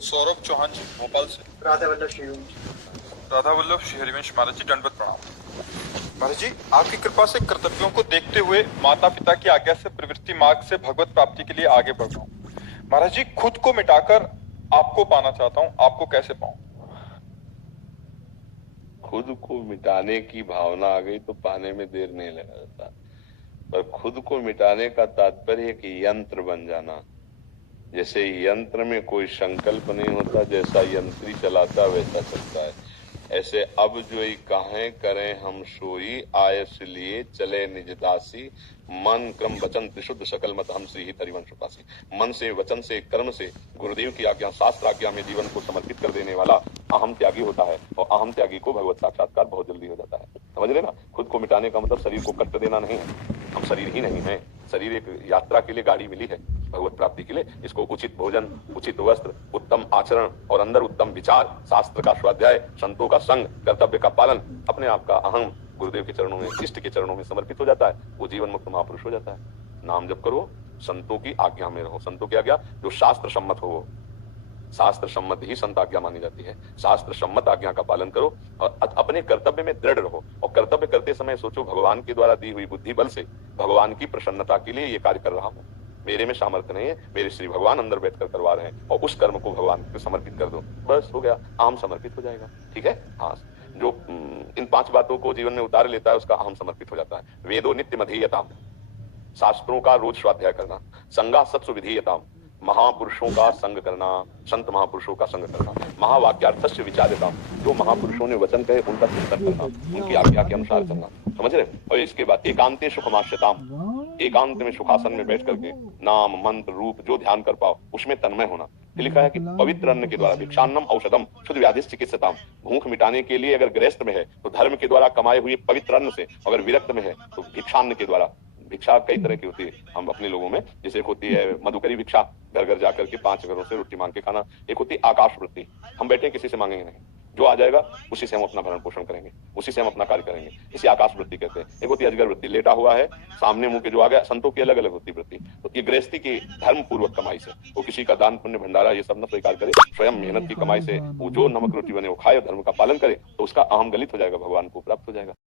सौरभ चौहान जी, भोपाल से। राधा वल्लभ श्री हरिवंश महाराज जी, दंडवत प्रणाम। महाराज जी, आपकी कृपा से कर्तव्यों को देखते हुए माता पिता की आज्ञा से प्रवृत्ति मार्ग से भगवत प्राप्ति के लिए आगे बढ़ रहा हूँ। महाराज जी, खुद को मिटाकर आपको पाना चाहता हूँ, आपको कैसे पाऊं? खुद को मिटाने की भावना आ गई तो पाने में देर नहीं लगा जाता, पर खुद को मिटाने का तात्पर्य एक यंत्र बन जाना। जैसे यंत्र में कोई संकल्प नहीं होता, जैसा यंत्री चलाता वैसा चलता है, ऐसे अब जो ही काहे करें हम सोई, आयस लिए चले निज दासी, मन क्रम वचन त्रिशुद्ध सकल मत हम श्री हित हरिवंश पासी। मन से, वचन से, कर्म से गुरुदेव की आज्ञा, शास्त्र आज्ञा में जीवन को समर्पित कर देने वाला अहम त्यागी होता है, और अहम त्यागी को भगवत साक्षात्कार बहुत जल्दी हो जाता है। समझ रहे ना? खुद को मिटाने का मतलब शरीर को कष्ट देना नहीं है। हम शरीर ही नहीं है, शरीर एक यात्रा के लिए गाड़ी मिली है भगवत प्राप्ति के लिए। इसको उचित भोजन, उचित वस्त्र, उत्तम आचरण और अंदर उत्तम विचार, शास्त्र का स्वाध्याय, संतों का संग, कर्तव्य का पालन, अपने आप का अहम गुरुदेव के चरणों में, इष्ट के चरणों में समर्पित हो जाता है, वो जीवन मुक्त महापुरुष हो जाता है। नाम जप करो, संतों की आज्ञा में रहो। संतों की आज्ञा जो शास्त्र सम्मत हो, शास्त्र सम्मत ही संत आज्ञा मानी जाती है। शास्त्र सम्मत आज्ञा का पालन करो और अपने कर्तव्य में दृढ़ रहो। और कर्तव्य करते समय सोचो, भगवान के द्वारा दी हुई बुद्धि बल से भगवान की प्रसन्नता के लिए ये कार्य कर रहा हूँ। मेरे में सामर्थ्य नहीं है, मेरे श्री भगवान अंदर बैठकर करवा रहे हैं, और उस कर्म को भगवान को समर्पित कर दो, बस हो गया, आम समर्पित हो जाएगा। ठीक है? हाँ, जो इन 5 बातों को जीवन में उतार लेता है उसका अहम समर्पित हो जाता है। वेदो नित्य मधीयताम, शास्त्रों का रोज स्वाध्याय करना। संगा सत्सु विधीयताम, महापुरुषों का संग करना, संत महापुरुषों का संग करना। महावाक्यार्थस्य विचार्यताम, जो महापुरुषों ने वचन कहे उनका चिंतन करना, उनकी आज्ञा के अनुसार चलना। समझ रहे? और इसके बाद एकांते सुखमाश्यताम, एकांत में सुखासन में बैठ करके नाम मंत्र रूप जो ध्यान कर पाओ उसमें तन्मय होना। लिखा है कि पवित्र अन्न के द्वारा भिक्षान्नम औषधम शुद्ध व्याधि चिकित्सताम, भूख मिटाने के लिए अगर गृहस्थ में है तो धर्म के द्वारा कमाए हुए पवित्र अन्न से, अगर विरक्त में है तो भिक्षान्न के द्वारा। भिक्षा कई तरह की होती है हम अपने लोगों में, जैसे होती है मधुकरी भिक्षा, घर घर जाकर के 5 घरों से रोटी मांग के खाना। एक होती है आकाश वृत्ति, हम बैठे किसी से मांगेंगे नहीं, जो आ जाएगा उसी से हम अपना भरण पोषण करेंगे, उसी से हम अपना कार्य करेंगे, इसे आकाश वृत्ति कहते हैं। एक होती है अजगर वृत्ति, लेटा हुआ है, सामने मुंह के जो आ गया। संतों की अलग अलग होती वृत्ति। तो ये गृहस्थी की धर्म पूर्वक कमाई से, वो किसी का दान पुण्य भंडारा ये सब न स्वीकार करे, स्वयं मेहनत की कमाई से वो जो नमक रोटी बने वो खाए, धर्म का पालन करे, तो उसका अहम गलित हो जाएगा, भगवान को प्राप्त हो जाएगा।